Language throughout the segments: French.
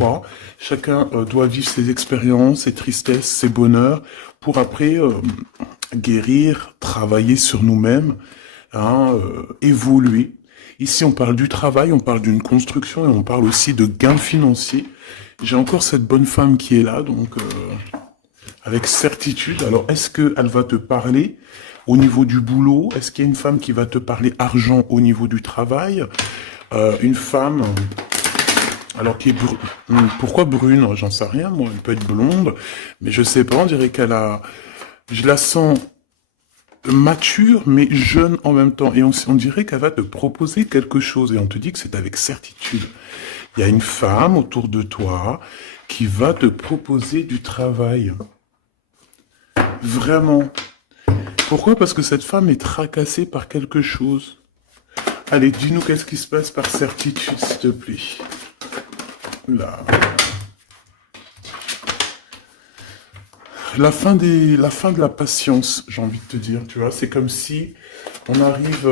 crois. Chacun doit vivre ses expériences, ses tristesses, ses bonheurs, pour après guérir, travailler sur nous-mêmes, hein, évoluer. Ici, on parle du travail, on parle d'une construction et on parle aussi de gains financiers. J'ai encore cette bonne femme qui est là, donc avec certitude. Alors, est-ce qu'elle va te parler au niveau du boulot? Est-ce qu'il y a une femme qui va te parler argent au niveau du travail? Une femme, alors qui est pourquoi brune? J'en sais rien, moi. Elle peut être blonde, mais je sais pas. On dirait qu'elle a, je la sens mature mais jeune en même temps. Et on dirait qu'elle va te proposer quelque chose et on te dit que c'est avec certitude. Il y a une femme autour de toi qui va te proposer du travail. Vraiment. Pourquoi? Parce que cette femme est tracassée par quelque chose. Allez, dis-nous qu'est-ce qui se passe par certitude, s'il te plaît. Là. La fin de la patience, j'ai envie de te dire, tu vois, c'est comme si on arrive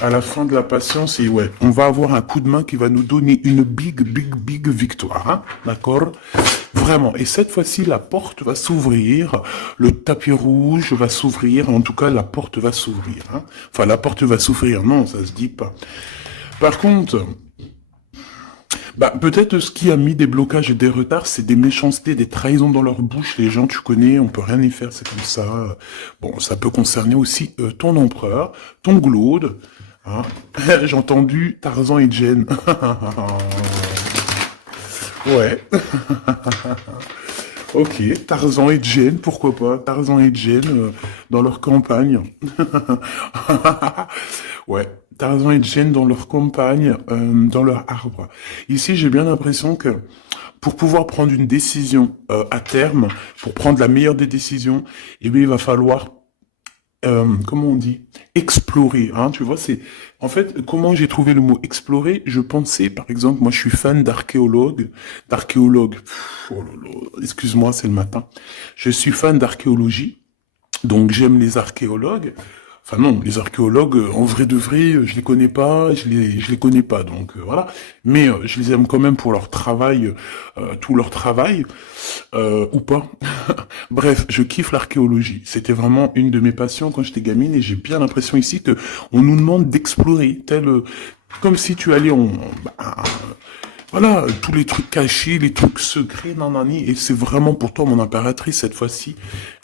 à la fin de la patience et ouais, on va avoir un coup de main qui va nous donner une big victoire, hein, d'accord? Vraiment. Et cette fois-ci, la porte va s'ouvrir, le tapis rouge va s'ouvrir, en tout cas, la porte va s'ouvrir, hein. Enfin, la porte va s'ouvrir, non, ça se dit pas. Par contre, bah, peut-être ce qui a mis des blocages et des retards, c'est des méchancetés, des trahisons dans leur bouche. Les gens, tu connais, on peut rien y faire, c'est comme ça. Bon, ça peut concerner aussi ton empereur, ton glaude. Hein. J'ai entendu Tarzan et Jane. Ouais. Ok, Tarzan et Jane, pourquoi pas? Tarzan et Jane dans leur campagne. Ouais, Tarzan et Jane dans leur campagne, dans leur arbre. Ici, j'ai bien l'impression que pour pouvoir prendre une décision à terme, pour prendre la meilleure des décisions, eh bien, il va falloir comment on dit, explorer, hein, tu vois, c'est, en fait, comment j'ai trouvé le mot explorer, je pensais, par exemple, moi je suis fan d'archéologue, oh là là, excuse-moi, c'est le matin, je suis fan d'archéologie, donc j'aime les archéologues. Enfin non, les archéologues, en vrai de vrai, je les connais pas, je les connais pas, donc voilà. Mais je les aime quand même pour leur travail, tout leur travail, ou pas. Bref, je kiffe l'archéologie. C'était vraiment une de mes passions quand j'étais gamine et j'ai bien l'impression ici que on nous demande d'explorer, comme si tu allais bah, voilà, tous les trucs cachés, les trucs secrets, nanani, et c'est vraiment pour toi mon impératrice cette fois-ci,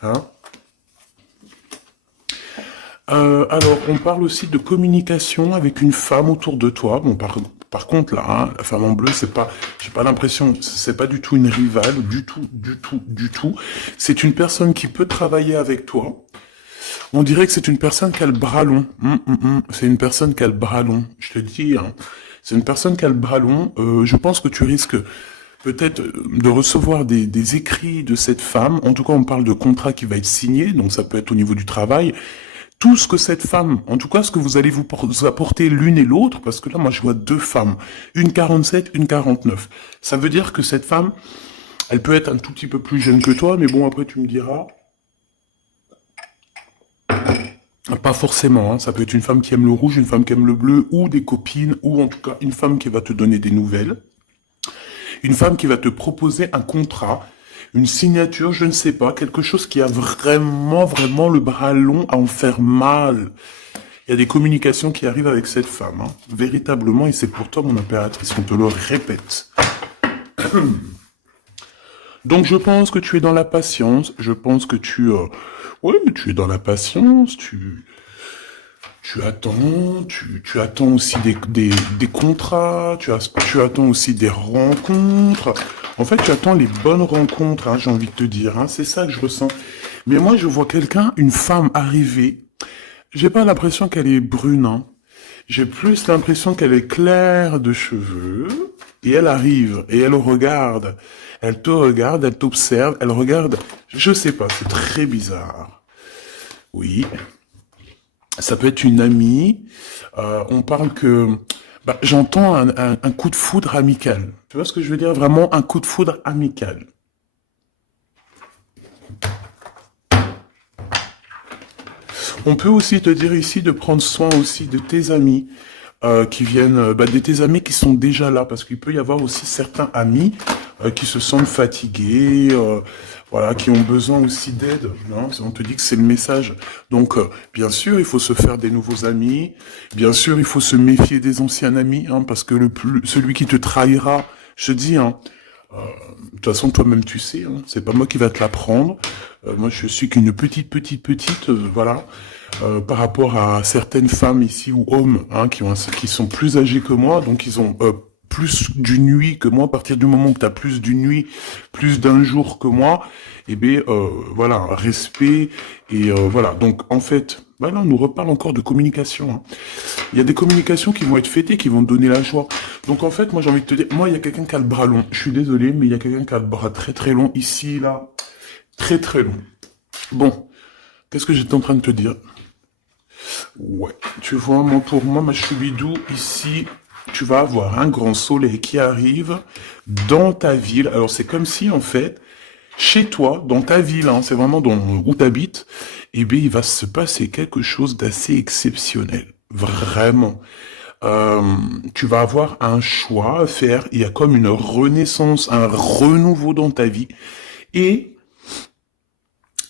hein. Alors, on parle aussi de communication avec une femme autour de toi. Bon, par contre, là, hein, la femme en bleu, c'est pas, j'ai pas l'impression, c'est pas du tout une rivale, du tout. C'est une personne qui peut travailler avec toi. On dirait que c'est une personne qui a le bras long. C'est une personne qui a le bras long. Je te le dis, hein. C'est une personne qui a le bras long. Je pense que tu risques peut-être de recevoir des écrits de cette femme. En tout cas, on parle de contrat qui va être signé, donc ça peut être au niveau du travail. Tout ce que cette femme, en tout cas ce que vous allez vous apporter l'une et l'autre, parce que là moi je vois deux femmes, une 47, une 49. Ça veut dire que cette femme, elle peut être un tout petit peu plus jeune que toi, mais bon après tu me diras, pas forcément, hein. Ça peut être une femme qui aime le rouge, une femme qui aime le bleu, ou des copines, ou en tout cas une femme qui va te donner des nouvelles, une femme qui va te proposer un contrat, une signature, je ne sais pas, quelque chose qui a vraiment le bras long à en faire mal. Il y a des communications qui arrivent avec cette femme, hein, véritablement, et c'est pour toi mon impératrice, on te le répète. Donc je pense que tu es dans la patience, je pense que ouais, mais tu es dans la patience, tu attends, tu attends aussi des contrats, tu attends aussi des rencontres. En fait, tu attends les bonnes rencontres, hein, j'ai envie de te dire, hein, c'est ça que je ressens. Mais moi, je vois quelqu'un, une femme arriver. J'ai pas l'impression qu'elle est brune, hein. J'ai plus l'impression qu'elle est claire de cheveux. Et elle arrive, et elle regarde. Elle te regarde, elle t'observe, elle regarde. Je sais pas, c'est très bizarre. Oui. Ça peut être une amie. On parle que... Bah, j'entends un coup de foudre amical. Tu vois ce que je veux dire? Vraiment un coup de foudre amical. On peut aussi te dire ici de prendre soin aussi de tes amis qui viennent, de tes amis qui sont déjà là, parce qu'il peut y avoir aussi certains amis qui se sentent fatigués, voilà, qui ont besoin aussi d'aide. Hein. On te dit que c'est le message. Donc, bien sûr, il faut se faire des nouveaux amis. Bien sûr, il faut se méfier des anciens amis, hein, parce que celui qui te trahira, je te dis, hein, de toute façon, toi-même, tu sais, hein, c'est pas moi qui va te l'apprendre. Moi, je suis qu'une petite, voilà, par rapport à certaines femmes ici ou hommes, hein, qui sont plus âgés que moi, donc ils ont plus d'une nuit que moi. À partir du moment où tu as plus d'une nuit, plus d'un jour que moi, eh bien, voilà, respect et voilà. Donc, en fait, voilà, on nous reparle encore de communication. Hein. Il y a des communications qui vont être fêtées, qui vont te donner la joie. Donc en fait, moi j'ai envie de te dire, moi il y a quelqu'un qui a le bras long. Je suis désolé, mais il y a quelqu'un qui a le bras très long, ici, là, très long. Bon, qu'est-ce que j'étais en train de te dire? Ouais, tu vois, moi pour moi, ma choubidou, ici, tu vas avoir un grand soleil qui arrive dans ta ville. Alors c'est comme si en fait, chez toi, dans ta ville, hein, c'est vraiment où tu habites, eh bien il va se passer quelque chose d'assez exceptionnel. Vraiment. Euh, Tu vas avoir un choix à faire. Il y a comme une renaissance, un renouveau dans ta vie. Et,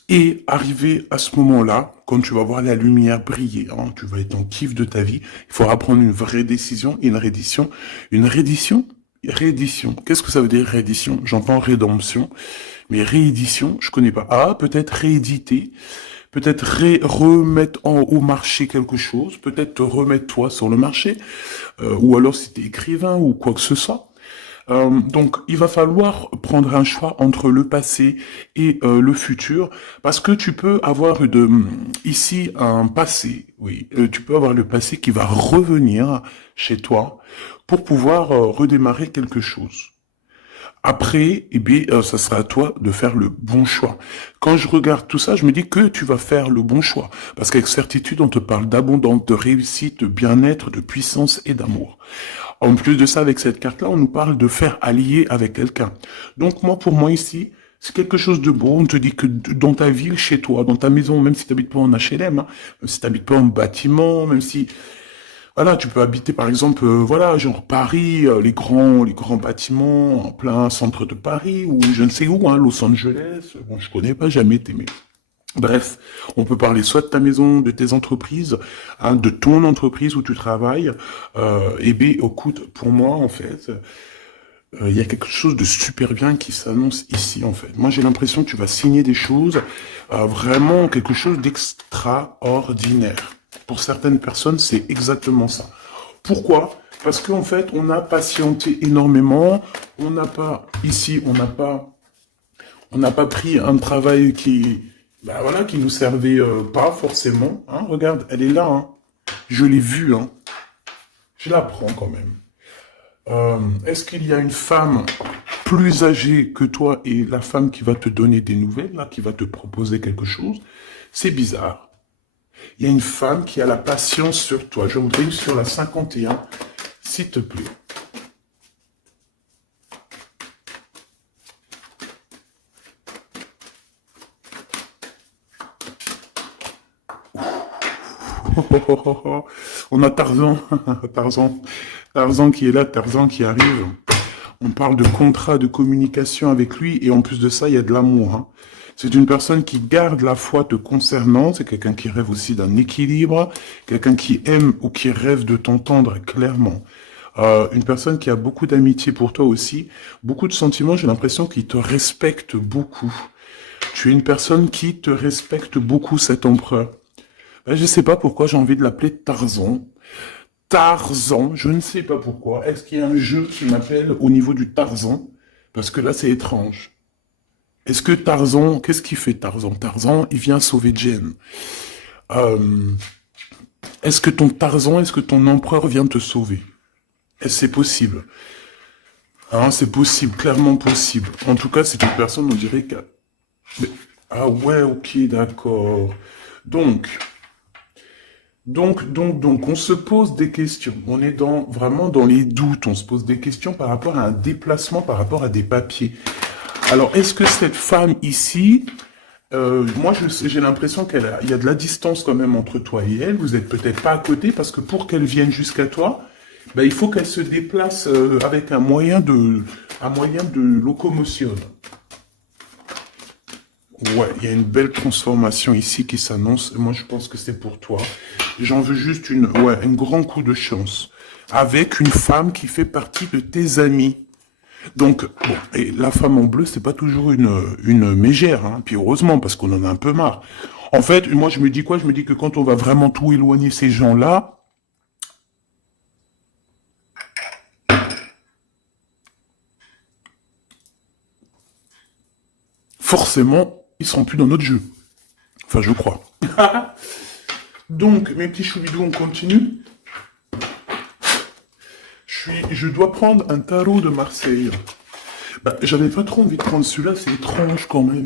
et arrivé à ce moment-là, quand tu vas voir la lumière briller, hein, tu vas être en kiff de ta vie, il faudra prendre une vraie décision, une reddition. Une reddition? Réédition. Qu'est-ce que ça veut dire réédition? J'entends rédemption, mais réédition, je connais pas. Ah, peut-être rééditer, peut-être remettre au marché quelque chose, peut-être te remettre toi sur le marché, ou alors si t'es écrivain ou quoi que ce soit. Donc, il va falloir prendre un choix entre le passé et le futur, parce que tu peux avoir ici un passé, oui, tu peux avoir le passé qui va revenir chez toi pour pouvoir redémarrer quelque chose. Après, eh bien, ça sera à toi de faire le bon choix. Quand je regarde tout ça, je me dis que tu vas faire le bon choix. Parce qu'avec certitude, on te parle d'abondance, de réussite, de bien-être, de puissance et d'amour. En plus de ça, avec cette carte-là, on nous parle de faire allier avec quelqu'un. Donc moi, pour moi ici, c'est quelque chose de beau. On te dit que dans ta ville, chez toi, dans ta maison, même si tu n'habites pas en HLM, hein, même si tu n'habites pas en bâtiment, même si voilà, tu peux habiter par exemple, voilà, genre Paris, les grands bâtiments en plein centre de Paris ou je ne sais où, hein, Los Angeles. Bon, je connais pas, jamais été, mais bref, on peut parler soit de ta maison, de tes entreprises, hein, de ton entreprise où tu travailles. Et bien, écoute, pour moi, en fait, il y a quelque chose de super bien qui s'annonce ici, en fait. Moi, j'ai l'impression que tu vas signer des choses, vraiment quelque chose d'extraordinaire. Pour certaines personnes, c'est exactement ça. Pourquoi? Parce qu'en fait, on a patienté énormément. On n'a pas, ici, on n'a pas pris un travail bah voilà, qui nous servait pas forcément. Hein. Regarde, elle est là. Hein. Je l'ai vue. Hein. Je la prends quand même. Est-ce qu'il y a une femme plus âgée que toi et la femme qui va te donner des nouvelles, là, qui va te proposer quelque chose? C'est bizarre. Il y a une femme qui a la patience sur toi. Je voudrais sur la 51, s'il te plaît. On a Tarzan, Tarzan qui est là, Tarzan qui arrive. On parle de contrat de communication avec lui et en plus de ça, il y a de l'amour. Hein. C'est une personne qui garde la foi te concernant, c'est quelqu'un qui rêve aussi d'un équilibre, quelqu'un qui aime ou qui rêve de t'entendre clairement. Une personne qui a beaucoup d'amitié pour toi aussi, beaucoup de sentiments, j'ai l'impression qu'il te respecte beaucoup. Tu es une personne qui te respecte beaucoup, cet empereur. Ben, je sais pas pourquoi j'ai envie de l'appeler Tarzan. Tarzan, je ne sais pas pourquoi. Est-ce qu'il y a un jeu qui m'appelle au niveau du Tarzan? Parce que là, c'est étrange. Est-ce que Tarzan, qu'est-ce qu'il fait Tarzan? Tarzan, il vient sauver Jen. Euh, est-ce que ton Tarzan, est-ce que ton empereur vient te sauver? Est-ce que c'est possible? Hein, c'est possible, clairement possible. En tout cas, c'est une personne, on dirait que... Mais- ah ouais, ok, d'accord. Donc, on se pose des questions. On est vraiment dans les doutes. On se pose des questions par rapport à un déplacement, par rapport à des papiers. Alors, est-ce que cette femme ici, moi, j'ai l'impression il y a de la distance quand même entre toi et elle. Vous êtes peut-être pas à côté parce que pour qu'elle vienne jusqu'à toi, ben, il faut qu'elle se déplace avec un moyen un moyen de locomotion. Ouais, il y a une belle transformation ici qui s'annonce. Moi, je pense que c'est pour toi. J'en veux juste un grand coup de chance. Avec une femme qui fait partie de tes amis. Donc, bon, et la femme en bleu, c'est pas toujours une mégère, hein. Puis heureusement, parce qu'on en a un peu marre. En fait, moi, je me dis quoi? Je me dis que quand on va vraiment tout éloigner ces gens-là, forcément, ils seront plus dans notre jeu. Enfin, je crois. Donc, mes petits choubidous, on continue. Je dois prendre un tarot de Marseille. Bah, j'avais pas trop envie de prendre celui-là, c'est étrange quand même.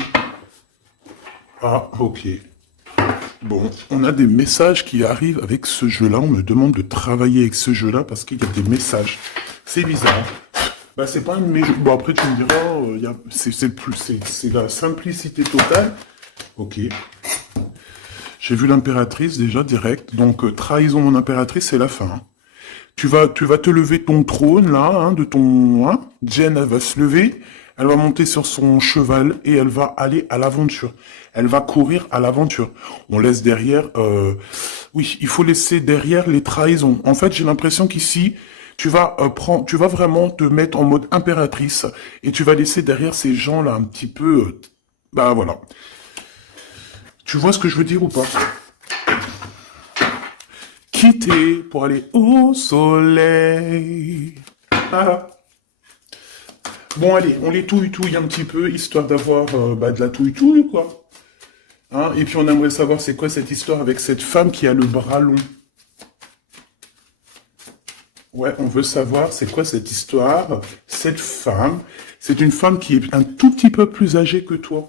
Ah, ok. Bon, on a des messages qui arrivent avec ce jeu-là. On me demande de travailler avec ce jeu-là parce qu'il y a des messages. C'est bizarre. Bah, c'est pas un de mes jeux. Bon, après, tu me diras, c'est la simplicité totale. Ok. J'ai vu l'impératrice déjà direct. Donc, trahison mon impératrice, c'est la fin. Hein. Tu vas te lever de ton trône, là, hein, de ton... Hein. Jen, elle va se lever, elle va monter sur son cheval et elle va aller à l'aventure. Elle va courir à l'aventure. On laisse derrière... Oui, il faut laisser derrière les trahisons. En fait, j'ai l'impression qu'ici, tu vas tu vas vraiment te mettre en mode impératrice et tu vas laisser derrière ces gens-là un petit peu... bah voilà. Tu vois ce que je veux dire ou pas? Quitter pour aller au soleil. Ah. Bon, allez, on les touille-touille un petit peu, histoire d'avoir de la touille-touille, quoi. Hein, et puis on aimerait savoir c'est quoi cette histoire avec cette femme qui a le bras long. Ouais, on veut savoir c'est quoi cette histoire. Cette femme, c'est une femme qui est un tout petit peu plus âgée que toi.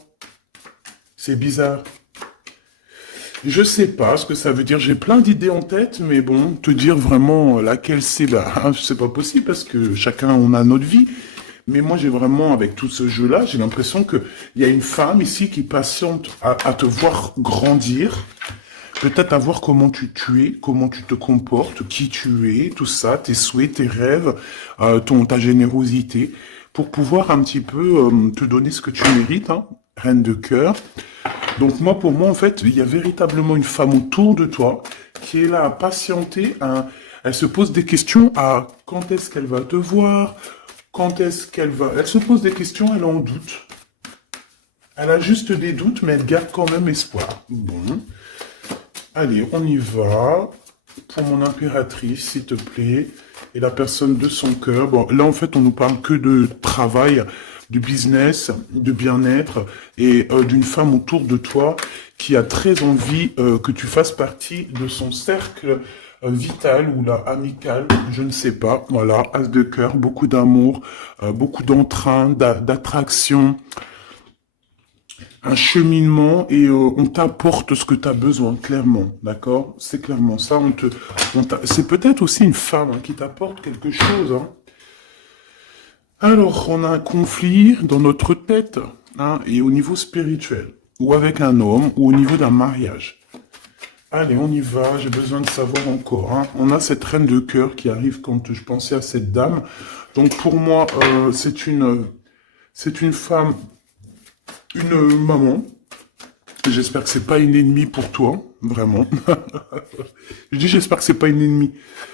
C'est bizarre. Je sais pas ce que ça veut dire. J'ai plein d'idées en tête, mais bon, te dire vraiment laquelle c'est, bah, c'est pas possible parce que chacun on a notre vie. Mais moi, j'ai vraiment, avec tout ce jeu-là, j'ai l'impression que il y a une femme ici qui patiente à te voir grandir, peut-être à voir comment tu es, comment tu te comportes, qui tu es, tout ça, tes souhaits, tes rêves, ta générosité, pour pouvoir un petit peu te donner ce que tu mérites, hein, reine de cœur. Donc moi, pour moi, en fait, il y a véritablement une femme autour de toi qui est là à patienter. Elle se pose des questions à quand est-ce qu'elle va te voir, quand est-ce qu'elle va... Elle se pose des questions, elle en doute. Elle a juste des doutes, mais elle garde quand même espoir. Bon. Allez, on y va. Pour mon impératrice, s'il te plaît. Et la personne de son cœur. Bon, là, en fait, on nous parle que de travail, de business, de bien-être et d'une femme autour de toi qui a très envie que tu fasses partie de son cercle vital ou là amical, je ne sais pas. Voilà, as de cœur, beaucoup d'amour, beaucoup d'entrain, d'attraction, un cheminement et on t'apporte ce que tu as besoin, clairement, d'accord? C'est clairement ça. C'est peut-être aussi une femme hein, qui t'apporte quelque chose. Hein. Alors, on a un conflit dans notre tête hein, et au niveau spirituel, ou avec un homme, ou au niveau d'un mariage. Allez, on y va, j'ai besoin de savoir encore. Hein. On a cette reine de cœur qui arrive quand je pensais à cette dame. Donc pour moi, c'est une femme, une maman. J'espère que c'est pas une ennemie pour toi, vraiment. Je dis j'espère que c'est pas une ennemie.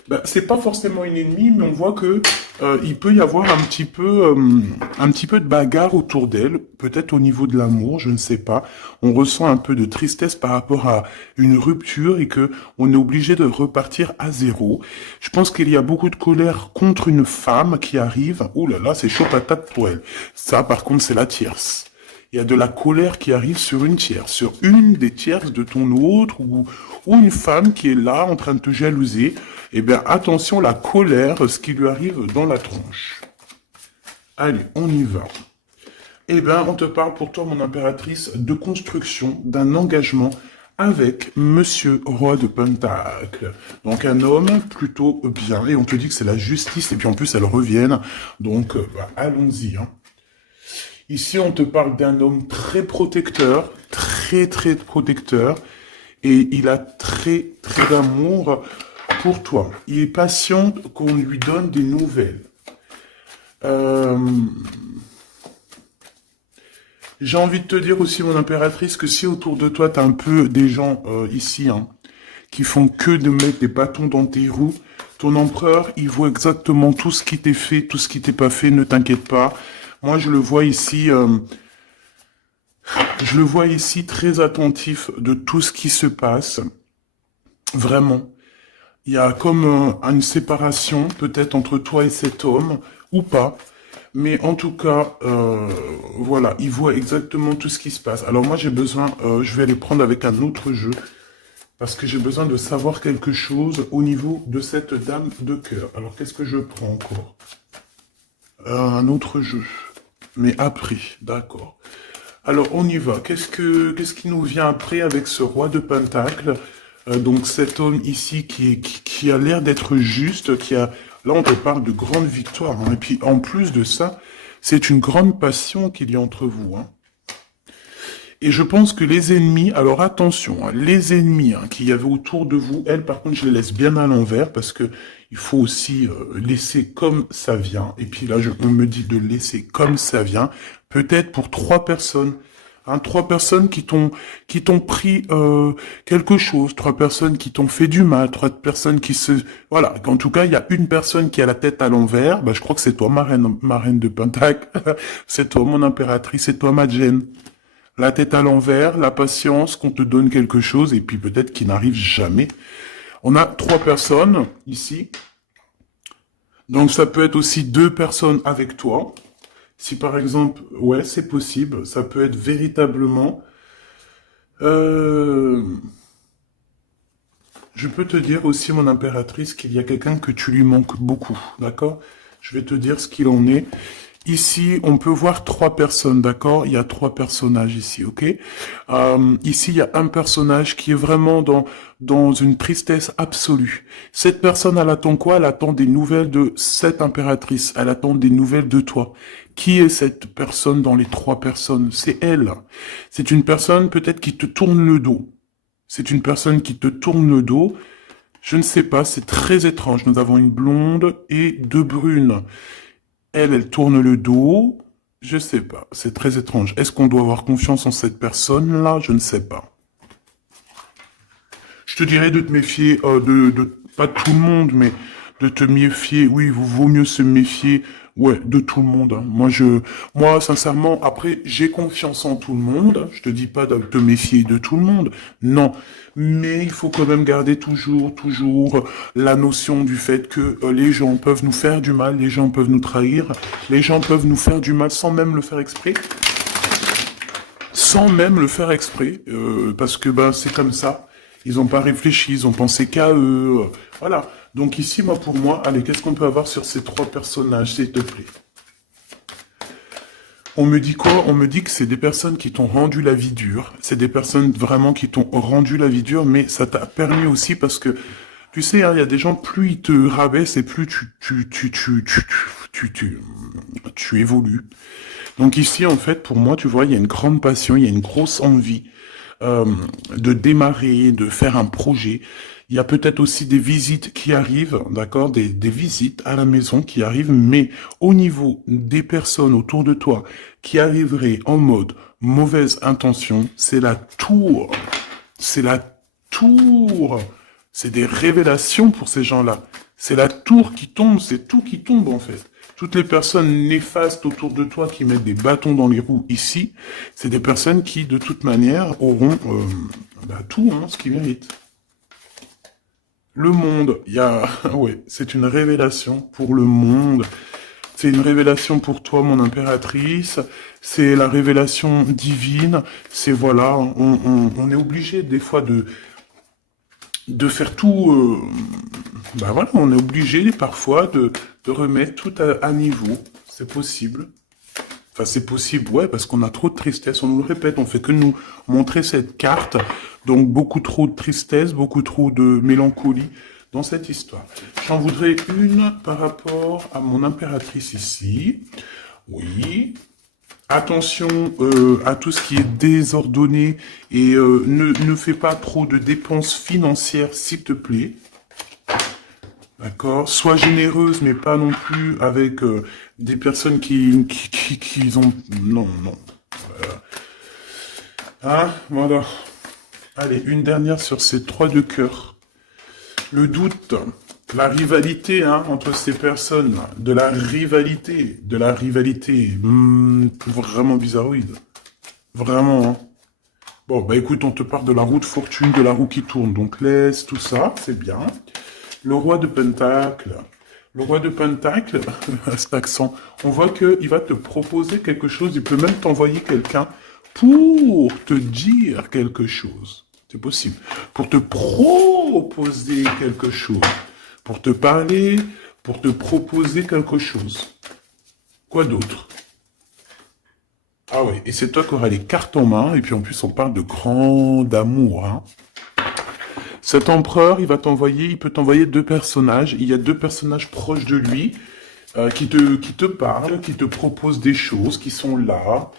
Ben, c'est pas forcément une ennemie, mais on voit que il peut y avoir un petit peu de bagarre autour d'elle, peut-être au niveau de l'amour, je ne sais pas. On ressent un peu de tristesse par rapport à une rupture et que on est obligé de repartir à zéro. Je pense qu'il y a beaucoup de colère contre une femme qui arrive. Ouh là là, c'est chaud patate pour elle. Ça, par contre, c'est la tierce. Il y a de la colère qui arrive sur une tierce, sur une des tierces de ton autre, ou une femme qui est là en train de te jalouser. Eh bien, attention, la colère, ce qui lui arrive dans la tronche. Allez, on y va. Eh bien, on te parle pour toi, mon impératrice, de construction, d'un engagement avec Monsieur Roi de Pentacle. Donc un homme plutôt bien, et on te dit que c'est la justice, et puis en plus elle revienne. Donc, allons-y, hein. Ici, on te parle d'un homme très protecteur, très très protecteur, et il a très très d'amour pour toi. Il est patient qu'on lui donne des nouvelles. Euh, J'ai envie de te dire aussi, mon impératrice, que si autour de toi, tu as un peu des gens ici, hein, qui font que de mettre des bâtons dans tes roues, ton empereur, il voit exactement tout ce qui t'est fait, tout ce qui t'est pas fait, ne t'inquiète pas. Moi, je le vois ici très attentif de tout ce qui se passe. Vraiment. Il y a comme une séparation, peut-être entre toi et cet homme, ou pas. Mais en tout cas, voilà, il voit exactement tout ce qui se passe. Alors moi, j'ai besoin, je vais aller prendre avec un autre jeu, parce que j'ai besoin de savoir quelque chose au niveau de cette dame de cœur. Alors, qu'est-ce que je prends encore? Un autre jeu. Mais après, d'accord. Alors, on y va. Qu'est-ce qui nous vient après avec ce roi de Pentacle? Donc, cet homme ici qui a l'air d'être juste, là, on te parle de grande victoire, hein. Et puis, en plus de ça, c'est une grande passion qu'il y a entre vous, hein. Et je pense que les ennemis, alors attention, hein, les ennemis qu'il y avait autour de vous, elles, par contre, je les laisse bien à l'envers parce que il faut aussi laisser comme ça vient. Et puis là, on me dit de laisser comme ça vient. Peut-être pour 3 personnes. Hein, 3 personnes qui t'ont pris quelque chose, 3 personnes qui t'ont fait du mal, 3 personnes qui se... Voilà, en tout cas, il y a une personne qui a la tête à l'envers. Bah, je crois que c'est toi, ma reine de Pentacle. C'est toi, mon impératrice, c'est toi, ma Jen. La tête à l'envers, la patience, qu'on te donne quelque chose, et puis peut-être qu'il n'arrive jamais. On a 3 personnes ici. Donc ça peut être aussi 2 personnes avec toi. Si par exemple, ouais, c'est possible, ça peut être véritablement... Euh, je peux te dire aussi, mon impératrice, qu'il y a quelqu'un que tu lui manques beaucoup, d'accord? Je vais te dire ce qu'il en est. Ici, on peut voir 3 personnes, d'accord? Il y a 3 personnages ici, ok? Ici, il y a un personnage qui est vraiment dans une tristesse absolue. Cette personne, elle attend quoi? Elle attend des nouvelles de cette impératrice. Elle attend des nouvelles de toi. Qui est cette personne dans les 3 personnes? C'est elle. C'est une personne peut-être qui te tourne le dos. C'est une personne qui te tourne le dos. Je ne sais pas, c'est très étrange. Nous avons une blonde et 2 brunes. Elle tourne le dos. Je sais pas. C'est très étrange. Est-ce qu'on doit avoir confiance en cette personne-là? Je ne sais pas. Je te dirais de te méfier, pas de tout le monde, mais de te méfier. Oui, il vaut mieux se méfier, ouais, de tout le monde, hein. Moi, sincèrement, après, j'ai confiance en tout le monde. Je te dis pas de te méfier de tout le monde. Non. Mais il faut quand même garder toujours la notion du fait que les gens peuvent nous faire du mal, les gens peuvent nous trahir, les gens peuvent nous faire du mal sans même le faire exprès. Sans même le faire exprès, parce que ben c'est comme ça. Ils n'ont pas réfléchi, ils ont pensé qu'à eux. Voilà. Donc ici, moi, pour moi, allez, qu'est-ce qu'on peut avoir sur ces 3 personnages, s'il te plaît? On me dit quoi? On me dit que c'est des personnes qui t'ont rendu la vie dure. C'est des personnes vraiment qui t'ont rendu la vie dure, mais ça t'a permis aussi parce que, tu sais, hein, il y a des gens, plus ils te rabaissent et plus tu évolues. Donc ici, en fait, pour moi, tu vois, il y a une grande passion, il y a une grosse envie euh, de démarrer, de faire un projet. Il y a peut-être aussi des visites qui arrivent, d'accord, des visites à la maison qui arrivent, mais au niveau des personnes autour de toi qui arriveraient en mode mauvaise intention, c'est la tour. C'est la tour. C'est des révélations pour ces gens-là. C'est la tour qui tombe, c'est tout qui tombe en fait. Toutes les personnes néfastes autour de toi qui mettent des bâtons dans les roues ici, c'est des personnes qui, de toute manière, auront tout, hein, ce qu'ils méritent. Le monde, il y a... ouais, c'est une révélation pour le monde. C'est une révélation pour toi, mon impératrice. C'est la révélation divine. C'est voilà, on est obligé des fois de faire tout. Ben voilà, on est obligé parfois de remettre tout à niveau. C'est possible. Enfin, c'est possible, ouais, parce qu'on a trop de tristesse. On nous le répète, on fait que nous montrer cette carte. Donc, beaucoup trop de tristesse, beaucoup trop de mélancolie dans cette histoire. J'en voudrais une par rapport à mon impératrice ici. Oui. Attention à tout ce qui est désordonné et ne fais pas trop de dépenses financières, s'il te plaît. D'accord? Sois généreuse, mais pas non plus avec des personnes qui ont... Non, non. Hein? Voilà. Allez, une dernière sur ces 3 de cœur. Le doute, la rivalité hein, entre ces personnes, de la rivalité, vraiment bizarroïde. Vraiment, hein. Bon, bah écoute, on te parle de la roue de fortune, de la roue qui tourne, donc laisse tout ça, c'est bien. Le roi de Pentacle. Le roi de Pentacle, cet accent, on voit qu'il va te proposer quelque chose, il peut même t'envoyer quelqu'un pour te dire quelque chose. C'est possible. Pour te proposer quelque chose. Pour te parler, pour te proposer quelque chose. Quoi d'autre? Ah oui, et c'est toi qui auras les cartes en main, et puis en plus on parle de grand amour, hein. Cet empereur, il peut t'envoyer 2 personnages. Il y a 2 personnages proches de lui qui te parlent, qui te proposent des choses, qui sont là.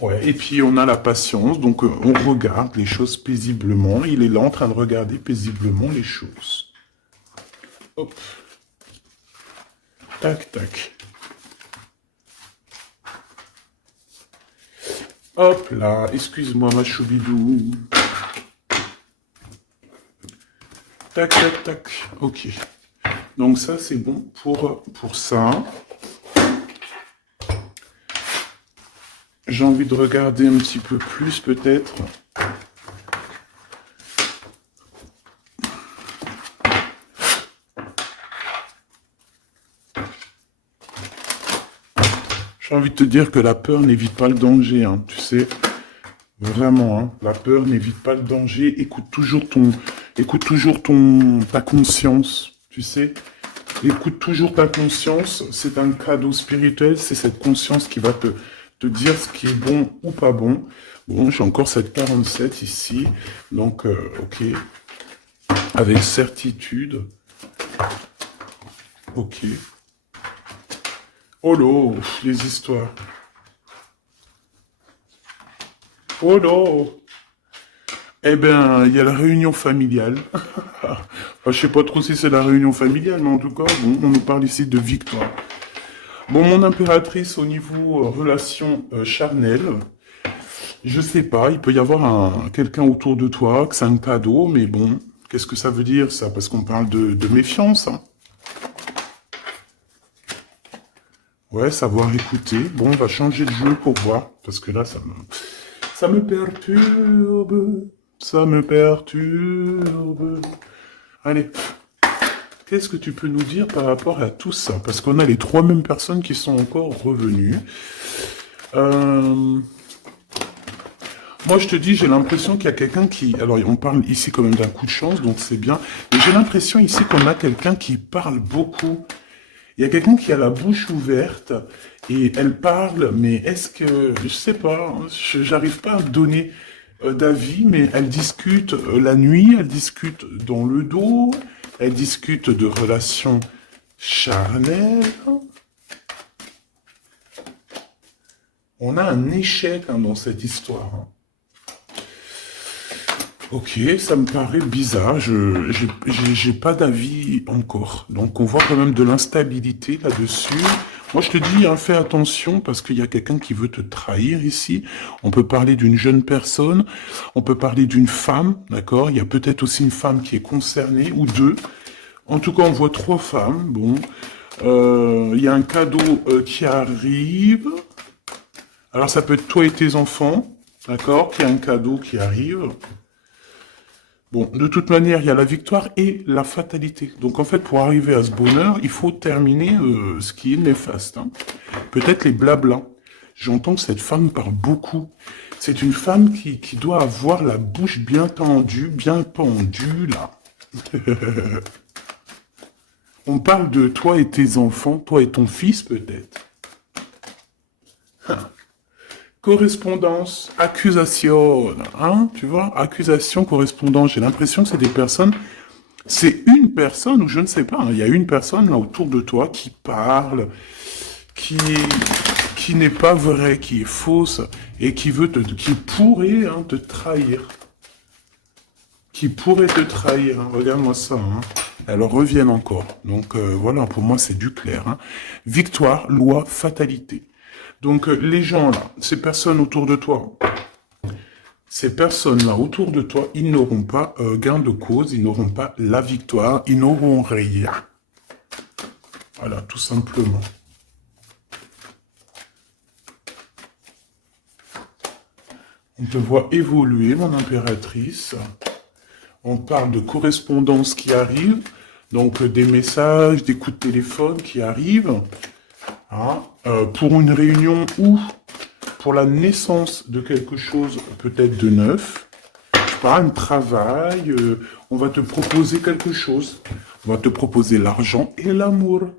Ouais. Et puis on a la patience, donc on regarde les choses paisiblement. Il est là en train de regarder paisiblement les choses. Hop. Tac, tac. Hop là, excuse-moi ma choubidou. Tac, tac, tac. Ok. Donc ça, c'est bon pour ça. J'ai envie de regarder un petit peu plus, peut-être. J'ai envie de te dire que la peur n'évite pas le danger, hein, tu sais. Vraiment, hein, la peur n'évite pas le danger. Écoute toujours ta conscience, tu sais. Écoute toujours ta conscience. C'est un cadeau spirituel. C'est cette conscience qui va te dire ce qui est bon ou pas bon. Bon, j'ai encore cette 47 ici. Donc, ok. Avec certitude. Ok. Oh là, les histoires. Oh là. Eh ben, il y a la réunion familiale. Enfin, je sais pas trop si c'est la réunion familiale, mais en tout cas, bon, on nous parle ici de victoire. Bon, mon impératrice, au niveau relation charnelle, je sais pas, il peut y avoir quelqu'un autour de toi, que c'est un cadeau, mais bon, qu'est-ce que ça veut dire, ça? Parce qu'on parle de méfiance, hein. Ouais, savoir écouter. Bon, on va changer de jeu pour voir, parce que là, ça me perturbe. Ça me perturbe. Allez, qu'est-ce que tu peux nous dire par rapport à tout ça? Parce qu'on a les 3 mêmes personnes qui sont encore revenues. Moi, je te dis, j'ai l'impression qu'il y a quelqu'un qui... Alors, on parle ici quand même d'un coup de chance, donc c'est bien. Mais j'ai l'impression ici qu'on a quelqu'un qui parle beaucoup. Il y a quelqu'un qui a la bouche ouverte et elle parle, mais est-ce que... Je sais pas, j'arrive pas à donner d'avis, mais elle discute la nuit, elle discute dans le dos, elle discute de relations charnelles. On a un échec hein, dans cette histoire. Hein. Ok, ça me paraît bizarre, j'ai pas d'avis encore. Donc on voit quand même de l'instabilité là-dessus. Moi je te dis, hein, fais attention parce qu'il y a quelqu'un qui veut te trahir ici. On peut parler d'une jeune personne, on peut parler d'une femme, d'accord? Il y a peut-être aussi une femme qui est concernée, ou 2. En tout cas, on voit 3 femmes, bon. Il y a un cadeau qui arrive. Alors ça peut être toi et tes enfants, d'accord? Qu'il y a un cadeau qui arrive. Bon, de toute manière, il y a la victoire et la fatalité. Donc, en fait, pour arriver à ce bonheur, il faut terminer ce qui est néfaste. Hein. Peut-être les blablas. J'entends que cette femme parle beaucoup. C'est une femme qui doit avoir la bouche bien tendue, bien pendue, là. On parle de toi et tes enfants, toi et ton fils, peut-être. Correspondance, accusation, hein, tu vois, accusation, correspondance. J'ai l'impression que c'est des personnes, c'est une personne, ou je ne sais pas, hein, il y a une personne là autour de toi qui parle, qui n'est pas vraie, qui est fausse, et qui pourrait te trahir. Qui pourrait te trahir, hein, regarde-moi ça, hein. elles reviennent encore. Donc voilà, pour moi c'est du clair. Hein. Victoire, loi, fatalité. Donc les gens là, ces personnes-là autour de toi, ils n'auront pas gain de cause, ils n'auront pas la victoire, ils n'auront rien. Voilà, tout simplement. On te voit évoluer, mon impératrice. On parle de correspondance qui arrive, donc des messages, des coups de téléphone qui arrivent, hein, pour une réunion ou pour la naissance de quelque chose peut-être de neuf. Pas un travail, on va te proposer quelque chose. On va te proposer l'argent et l'amour.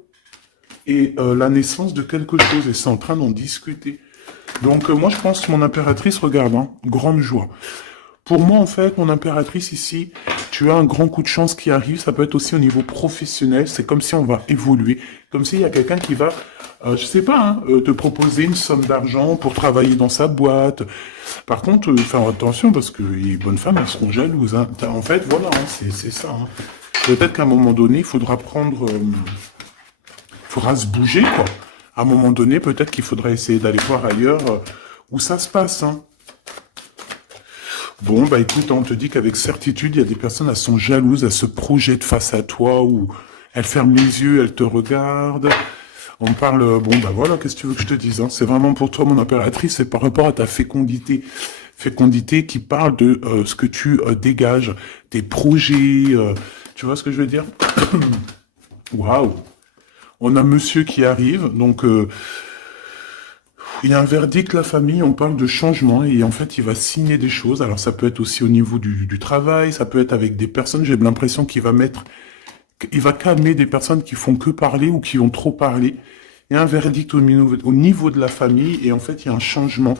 Et la naissance de quelque chose, et c'est en train d'en discuter. Donc moi je pense que mon impératrice, regarde, hein, grande joie. Pour moi en fait, mon impératrice ici, tu as un grand coup de chance qui arrive, ça peut être aussi au niveau professionnel, c'est comme si on va évoluer, comme s'il y a quelqu'un qui va, je sais pas, hein, te proposer une somme d'argent pour travailler dans sa boîte. Par contre, faire attention parce que les bonnes femmes, elles seront jalouses. Hein. En fait, voilà, hein, c'est ça. Hein. Peut-être qu'à un moment donné, il faudra prendre, faudra se bouger, quoi. À un moment donné, peut-être qu'il faudra essayer d'aller voir ailleurs où ça se passe. Hein. Bon, bah écoute, on te dit qu'avec certitude, il y a des personnes, elles sont jalouses, elles se projettent face à toi, ou elles ferment les yeux, elles te regardent. On parle, bon, bah voilà, qu'est-ce que tu veux que je te dise, hein. C'est vraiment pour toi, mon impératrice, c'est par rapport à ta fécondité. Fécondité qui parle de ce que tu dégages, tes projets, tu vois ce que je veux dire? Waouh! On a monsieur qui arrive, donc il y a un verdict, la famille, on parle de changement, et en fait, il va signer des choses. Alors, ça peut être aussi au niveau du travail, ça peut être avec des personnes, j'ai l'impression qu'il va il va calmer des personnes qui font que parler ou qui ont trop parlé. Il y a un verdict au niveau de la famille, et en fait, il y a un changement.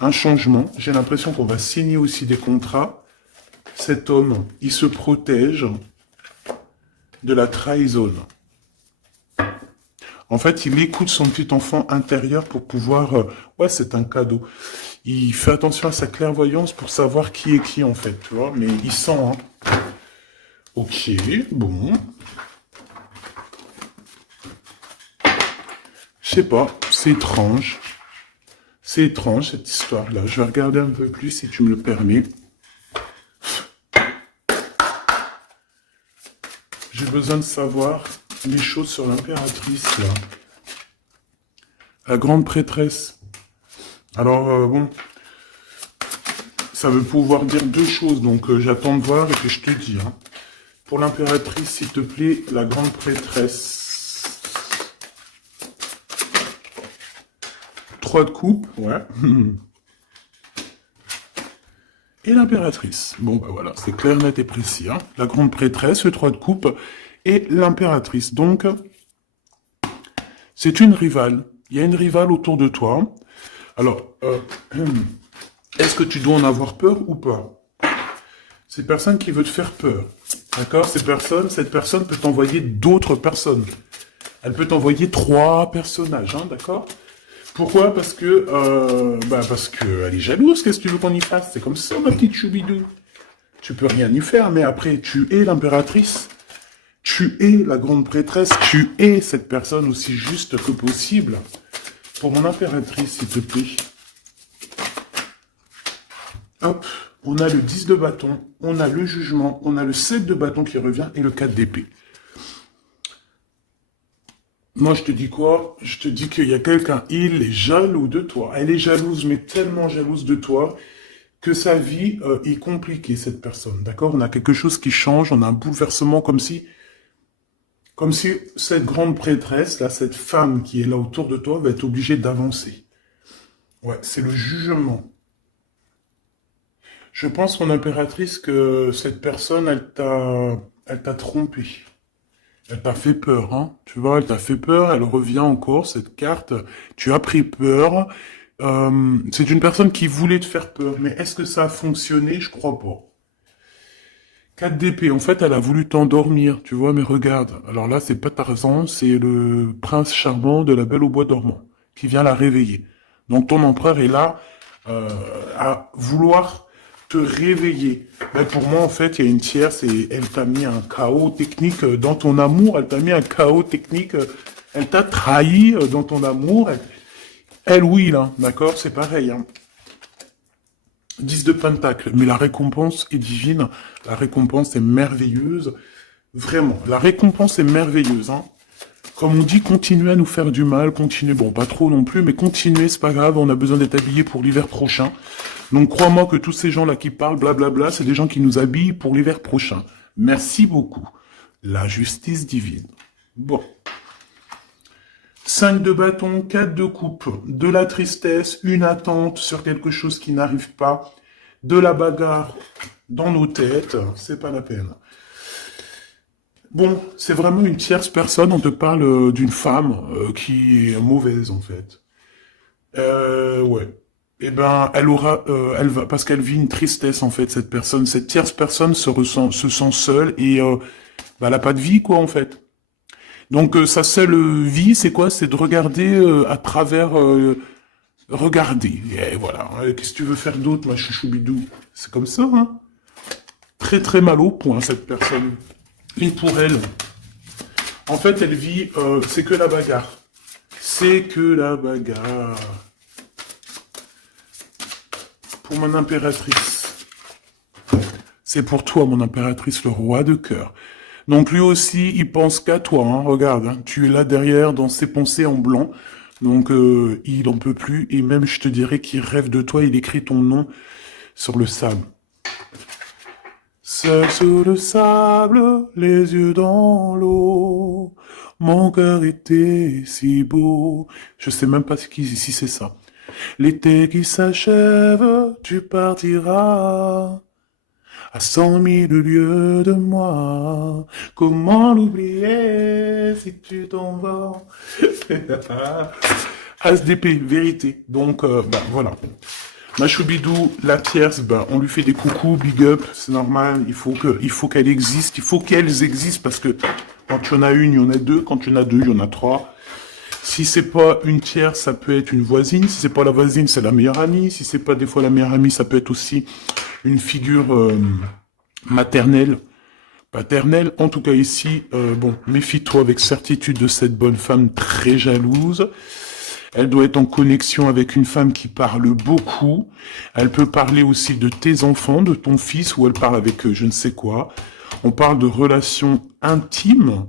Un changement. J'ai l'impression qu'on va signer aussi des contrats. Cet homme, il se protège de la trahison. En fait, il écoute son petit enfant intérieur pour pouvoir... ouais, c'est un cadeau. Il fait attention à sa clairvoyance pour savoir qui est qui, en fait, tu vois. Mais il sent, hein. Ok, bon. Je sais pas, c'est étrange. C'est étrange, cette histoire-là. Je vais regarder un peu plus, si tu me le permets. J'ai besoin de savoir les choses sur l'impératrice, là. La grande prêtresse. Alors, bon, ça veut pouvoir dire deux choses, donc j'attends de voir et puis je te dis. Hein. Pour l'impératrice, s'il te plaît, la grande prêtresse. 3 de coupe, ouais. Et l'impératrice. Bon, bah voilà, c'est clair, net et précis. Hein. La grande prêtresse, le 3 de coupe, et l'impératrice. Donc, c'est une rivale. Il y a une rivale autour de toi. Alors, est-ce que tu dois en avoir peur ou pas? C'est personne qui veut te faire peur. D'accord? Cette personne peut t'envoyer d'autres personnes. Elle peut t'envoyer 3 personnages, hein, d'accord? Pourquoi? Parce que elle est jalouse, qu'est-ce que tu veux qu'on y fasse? C'est comme ça, ma petite choubidou. Tu peux rien y faire, mais après, tu es l'impératrice. Tu es la grande prêtresse. Tu es cette personne aussi juste que possible. Pour mon impératrice, s'il te plaît. Hop, on a le 10 de bâton, on a le jugement, on a le 7 de bâton qui revient et le 4 d'épée. Moi, je te dis quoi? Je te dis qu'il y a quelqu'un, il est jaloux de toi. Elle est jalouse, mais tellement jalouse de toi, que sa vie est compliquée, cette personne. D'accord? On a quelque chose qui change, on a un bouleversement comme si cette grande prêtresse, là, cette femme qui est là autour de toi, va être obligée d'avancer. Ouais, c'est le jugement. Je pense, mon impératrice, que cette personne, elle t'a trompé. Elle t'a fait peur, hein. Tu vois, elle t'a fait peur, elle revient encore, cette carte. Tu as pris peur. C'est une personne qui voulait te faire peur. Mais est-ce que ça a fonctionné? Je crois pas. 4 d'épée, en fait, elle a voulu t'endormir, tu vois, mais regarde. Alors là, c'est pas Tarzan, c'est le prince charmant de la Belle au bois dormant, qui vient la réveiller. Donc ton empereur est là à vouloir te réveiller. Ben pour moi, en fait, il y a une tierce et elle t'a mis un chaos technique dans ton amour. Elle t'a mis un chaos technique. Elle t'a trahi dans ton amour. Elle, oui, là, d'accord, c'est pareil. Hein. 10 de Pentacle, mais la récompense est divine. La récompense est merveilleuse. Vraiment, la récompense est merveilleuse. Hein. Comme on dit, continuez à nous faire du mal, continuez, bon, pas trop non plus, mais continuez, c'est pas grave, on a besoin d'être habillés pour l'hiver prochain. Donc crois-moi que tous ces gens-là qui parlent, blablabla, c'est des gens qui nous habillent pour l'hiver prochain. Merci beaucoup. La justice divine. Bon. 5 de bâton, 4 de coupe, de la tristesse, une attente sur quelque chose qui n'arrive pas, de la bagarre dans nos têtes, c'est pas la peine. Bon, c'est vraiment une tierce personne, on te parle d'une femme qui est mauvaise en fait. Ouais. Eh ben, elle va, parce qu'elle vit une tristesse en fait, cette personne. Cette tierce personne se sent seule et bah, elle a pas de vie quoi en fait. Donc sa seule vie, c'est quoi? C'est de regarder à travers, regarder. Et voilà. Qu'est-ce que tu veux faire d'autre, ma chouchoubidou? C'est comme ça, hein. Très très mal au point cette personne. Et pour elle, en fait, elle vit, c'est que la bagarre. C'est que la bagarre. Pour mon impératrice. C'est pour toi, mon impératrice, le roi de cœur. Donc lui aussi, il pense qu'à toi. Hein. Regarde, hein, tu es là derrière dans ses pensées en blanc. Donc il en peut plus. Et même, je te dirais qu'il rêve de toi. Il écrit ton nom sur le sable. Seul sous le sable, les yeux dans l'eau, mon cœur était si beau. Je sais même pas si c'est ça. L'été qui s'achève, tu partiras à 100 000 lieues de moi. Comment l'oublier si tu t'en vas? SDP, vérité. Donc, voilà. Machoubidou, la tierce, ben, on lui fait des coucous, big up, c'est normal, il faut qu'elle existe, il faut qu'elles existent, parce que quand il y en a une, il y en a deux, quand il y en a deux, il y en a trois. Si c'est pas une tierce, ça peut être une voisine, si c'est pas la voisine, c'est la meilleure amie, si c'est pas des fois la meilleure amie, ça peut être aussi une figure maternelle, paternelle. En tout cas ici, bon, méfie-toi avec certitude de cette bonne femme très jalouse. Elle doit être en connexion avec une femme qui parle beaucoup. Elle peut parler aussi de tes enfants, de ton fils, ou elle parle avec je ne sais quoi. On parle de relations intimes.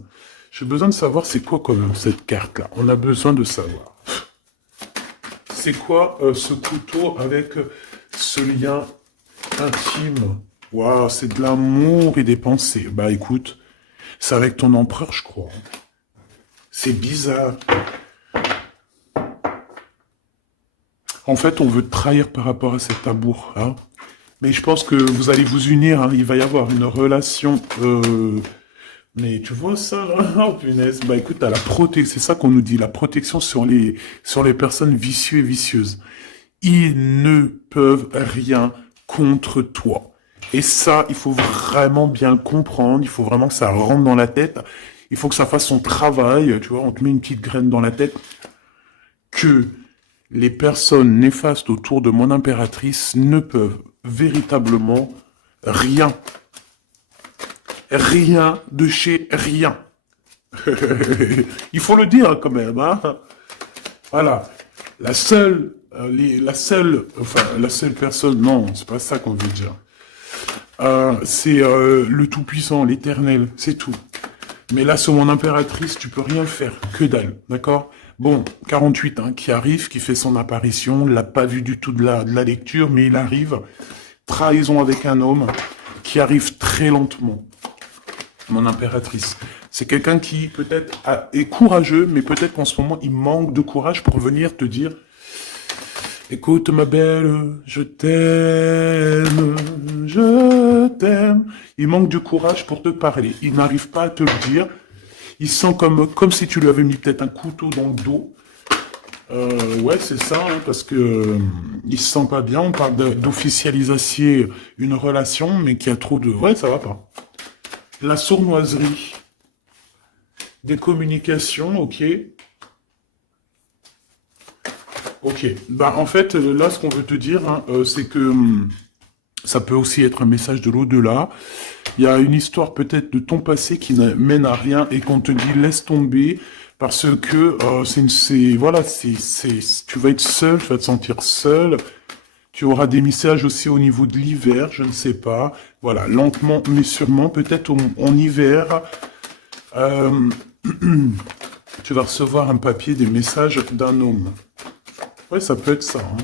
J'ai besoin de savoir c'est quoi quand même cette carte-là. On a besoin de savoir. C'est quoi ce couteau avec ce lien intime? Waouh, c'est de l'amour et des pensées. Bah écoute, c'est avec ton empereur, je crois. C'est bizarre. En fait, on veut te trahir par rapport à cet amour. Hein. Mais je pense que vous allez vous unir. Hein. Il va y avoir une relation... Mais tu vois ça, là? Oh, punaise. Bah écoute, t'as la protection. C'est ça qu'on nous dit. La protection sur les personnes vicieuses et vicieuses. Ils ne peuvent rien contre toi. Et ça, il faut vraiment bien le comprendre. Il faut vraiment que ça rentre dans la tête. Il faut que ça fasse son travail. Tu vois, on te met une petite graine dans la tête. Que... les personnes néfastes autour de mon impératrice ne peuvent véritablement rien. Rien de chez rien. Il faut le dire quand même. Hein. Voilà. La seule personne, non, c'est pas ça qu'on veut dire. C'est le Tout-Puissant, l'Éternel, c'est tout. Mais là, sur mon impératrice, tu peux rien faire, que dalle, d'accord? Bon, 48, hein, qui arrive, qui fait son apparition, on l'a pas vu du tout de la lecture, mais il arrive. Trahison avec un homme qui arrive très lentement. Mon impératrice. C'est quelqu'un qui peut-être est courageux, mais peut-être qu'en ce moment, il manque de courage pour venir te dire « Écoute ma belle, je t'aime, je t'aime. » Il manque de courage pour te parler. Il n'arrive pas à te le dire. Il sent comme si tu lui avais mis peut-être un couteau dans le dos. Ouais, c'est ça, hein, parce que il se sent pas bien. On parle d'officialiser une relation, mais qui a trop de... Ouais, ça va pas. La sournoiserie. Des communications, ok. Ok. Bah, en fait, là, ce qu'on veut te dire, hein, c'est que Ça peut aussi être un message de l'au-delà. Il y a une histoire peut-être de ton passé qui ne mène à rien et qu'on te dit laisse tomber parce que voilà, tu vas être seul, tu vas te sentir seul. Tu auras des messages aussi au niveau de l'hiver, je ne sais pas. Voilà, lentement mais sûrement, peut-être en hiver, euh, tu vas recevoir un papier, des messages d'un homme. Ouais, ça peut être ça. Hein.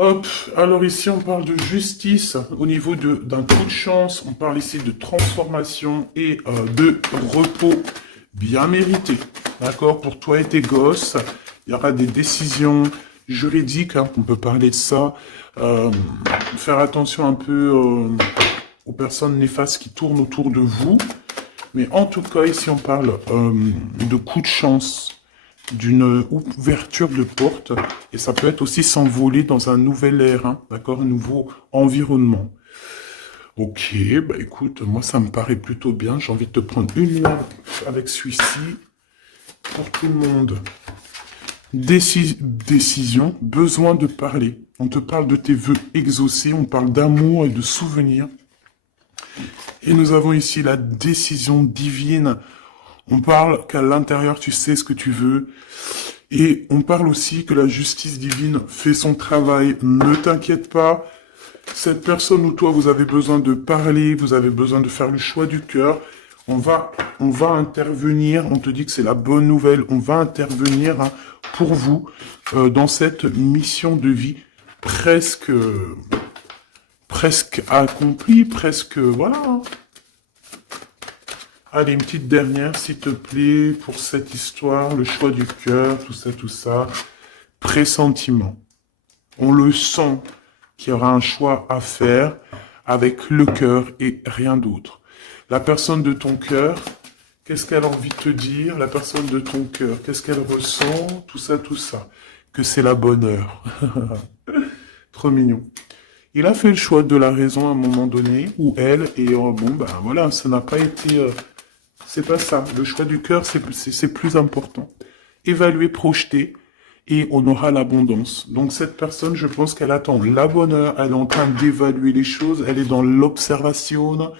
Hop, alors ici on parle de justice au niveau d'un coup de chance, on parle ici de transformation et de repos bien mérité. D'accord, pour toi et tes gosses, il y aura des décisions juridiques, hein, on peut parler de ça. Faire attention un peu aux personnes néfastes qui tournent autour de vous. Mais en tout cas, ici on parle de coup de chance, d'une ouverture de porte, et ça peut être aussi s'envoler dans un nouvel air, hein, d'accord, un nouveau environnement. Ok, bah écoute, moi ça me paraît plutôt bien, j'ai envie de te prendre une lampe avec celui-ci, pour tout le monde. Décision, besoin de parler. On te parle de tes vœux exaucés, on parle d'amour et de souvenirs. Et nous avons ici la décision divine. On parle qu'à l'intérieur, tu sais ce que tu veux. Et on parle aussi que la justice divine fait son travail. Ne t'inquiète pas. Cette personne ou toi, vous avez besoin de parler, vous avez besoin de faire le choix du cœur. On va intervenir. On te dit que c'est la bonne nouvelle. On va intervenir hein, pour vous dans cette mission de vie presque accomplie, presque voilà. Hein. Allez, une petite dernière, s'il te plaît, pour cette histoire, le choix du cœur, tout ça, tout ça. Pressentiment. On le sent qu'il y aura un choix à faire avec le cœur et rien d'autre. La personne de ton cœur, qu'est-ce qu'elle a envie de te dire? La personne de ton cœur, qu'est-ce qu'elle ressent? Tout ça, tout ça. Que c'est la bonne heure. Trop mignon. Il a fait le choix de la raison à un moment donné, ou elle, et bon, ben voilà, ça n'a pas été... c'est pas ça. Le choix du cœur, c'est plus important. Évaluer, projeter, et on aura l'abondance. Donc cette personne, je pense qu'elle attend la bonne heure, elle est en train d'évaluer les choses, elle est dans l'observation,